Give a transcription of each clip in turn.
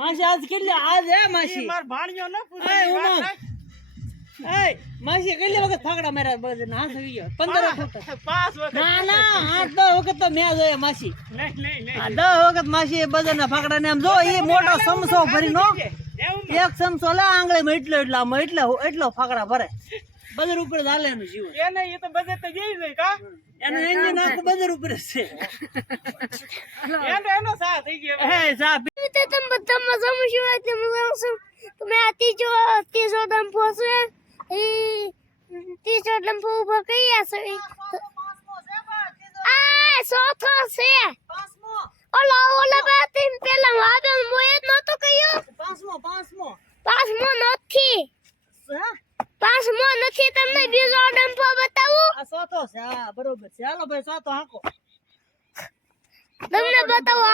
માસી આજ કેટલી આજ હે માસી માર ભાણિયો ન પૂછે એ ઉમંગ એ માસી કેટલી વખત ફાકડા માર્યા બજન હાથ આવી ગયો 15 વખત 5 વખત ના ના 8 10 વખત તો મેં જોયા માસી નહીં આ 10 વખત માસી બજન ના ફાકડા ને આમ જો એ મોટો સમસો ભરીનો એક સમસો લે આંગળીમાં એટલો ફાકડા ભરે બજર ઉપર ચાલે એનું જીવન એને એ તો બજે તો જેવી નહીં કા એનું એન્જિન આખું બજર ઉપર છે એનો સા થઈ ગયો હે સા તે તમ બધા મજામાં શું તમે ત્રીજો ડંપો છે એ ત્રીજો ડંપો ઉપર કઈ હશે આ ચોથો છે ઓલા બે ત્રણ પેલા વાદળ મોય જ નતો કયો પાંચમો નથી પાંચમો નથી તમને બીજો ડંપો બતાવું આ ચોથો છે હા બરોબર છે હાલો ભાઈ ચોથો હાકો તમને બતાવો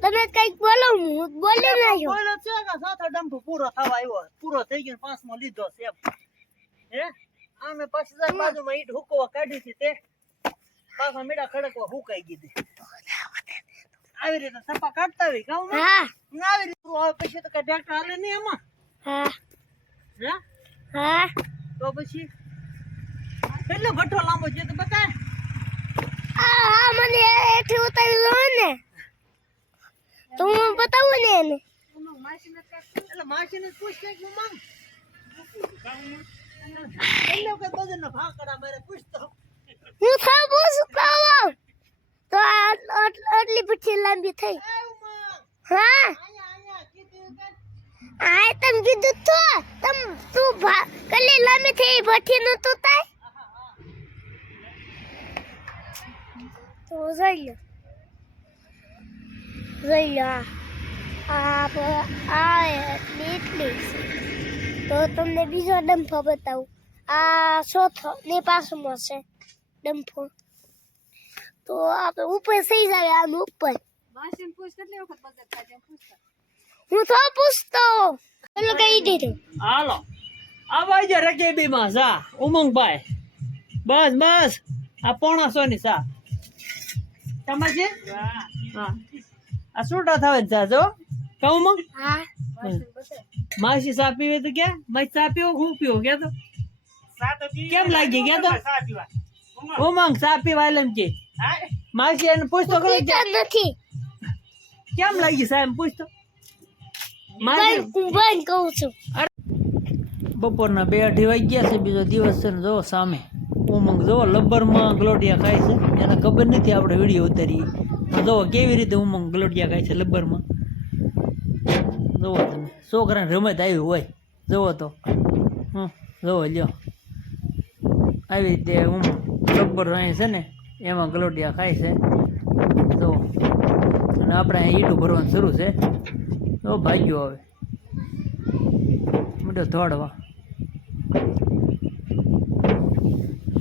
તમે કઈક બોલો હું બોલી ના જો બોલો છે કે ચોથો ડંપો પૂરો થવા આવ્યો પૂરો થઈ ગયો પાંચમો લીધો છે હે આમે 5000 બાજુમાં ઈટ હુકવા કાઢી હતી તે પાછા મીડા ખડકવા હુકાઈ ગઈ આવી રીતે સપા કાઢતા હોય ગામ હા આવી રીતે આવે પછી તો કઈ ટ્રેક્ટર હાલે નહીં એમાં હા હે હા તો પછી કેટલો ભઠ્ઠો લાંબો છે તો બતાય હા મને એથી ઉતારી દો ને તો હું બતાવું ને એને એટલે માસીને પૂછ કે ઉમંગ એટલે કે બજન ફાકડા મારે પૂછતો હું થા પૂછતો તો આટલી પછી લાંબી થઈ એ ઉમંગ હા આયા કીધું કે આ તમ કીધું તો તું કલી લાંબી થઈ ભઠ્ઠી નું તું તાય તો જઈ લો આ એટલી તો તમને બીજો ડંફો બતાવું આ ચોથો ને પાંચમો છે ડંફો તો આપણે ઉપર થઈ જાય આમ ઉપર હું તો પૂછતો પેલો કઈ દીધું હાલો આવાજ રકેબી માં જા ઉમંગભાઈ બસ આ 500 ની સા સમજે હા આ છૂટા થાવે જા જો કહું મગ હા માસી સા પીવે તો કે મય સા પીવો હું પીવો કે તો સાતો પી કેમ લાગી કે તો સા પીવા ઉમંગ સા પીવા એમ કે હા માસી એને પૂછતો કરો પીતા નથી કેમ લાગી સાહેબ પૂછતો માસી બંધ કહું છું બપોરના 2:30 વાગ્યા છે બીજો દિવસ છે ને જો સામે ઉમંગ જો લબ્બરમાં ગલોડિયા ખાય છે એને ખબર નથી આપણે વિડીયો ઉતારી જો કેવી રીતે ઉમંગ ગલોડિયા ખાય છે લબ્બરમાં જોવો તમે છોકરાને રમત આવી હોય જોવો તો જોવો લ્યો આવી રીતે ઉમંગ લબ્બર અહીં છે ને એમાં ગલોડિયા ખાય છે જો અને આપણે અહીં ઈંટું ભરવાનું શરૂ છે તો ભાગ્યો હવે મોટો દોડવા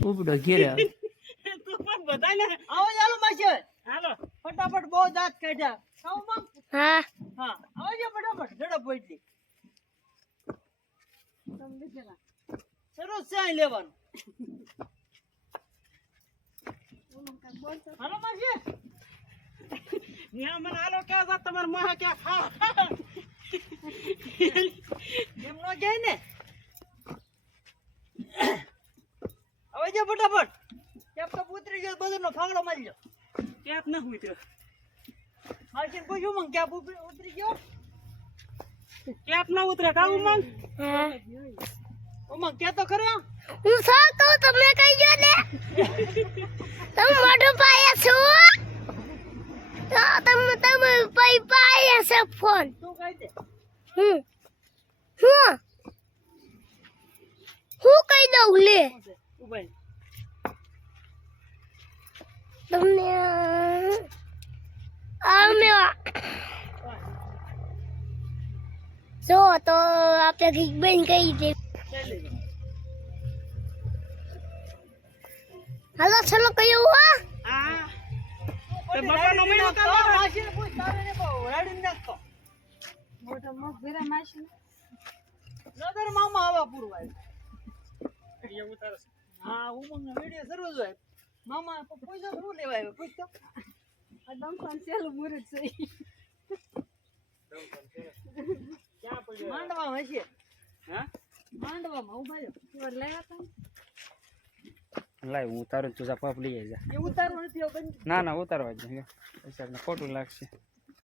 ઉપડો ઘેરે આવે તું પણ બધાને આવો ચાલો માસી હાલો ફટાફટ બહુ દાંત કાઢ્યા ખાવ મગ હા હા આવજો ફટાફટ ઝડપ પહોંચી સરસ છે અહીં લેવાનું હાલો માસી ન્યા મને હાલો ક્યાં જા તમાર મોહ ક્યાં ખા એમ ન જાય ને આવજો ફટાફટ કેપ તો ઉતરી ગયો બધુંનો ફાંગડો મારી ગયો ક્યાંક ન ઉતર્યો માસીને પૂછ્યું મગ કેપ ઉતરી ગયો ક્યાંક ન ઉતરે કા ઉમંગ હા ઉમંગ કે તો ખરો હું સાતો તમે કઈ ગયો ને તમે મોટો પાયા છો તો તમે પાયા છે ફોન તું કહી દે હું કહી દઉં લે ઉભાઈ તમને અમે જો તો આપણે કઈક બેન કહી દે હાલો ચલો કયું હા હા તો બાપાનો મહિનો કાઢો માસીને પૂછ તારે ને બહુ રાડીને નાખતો મોટો મગ ભેરા માસી નદર મામા આવા પૂરવાય એવું તારે હા ઉમંગનો વિડિયો શરૂ જ હોય મામા પૂછો શું લેવા આવ્યો પૂછ તો આ ડંખન સેલું મુરત છે ક્યાં પડ્યો માંડવામાં હશે હા માંડવામાં ઉભા રહ્યો લેવા તા લાય હું ઉતારું તું જા પપ લઈ આવી જા એ ઉતારવા નથી ના ના ઉતારવા જ ખોટું લાગશે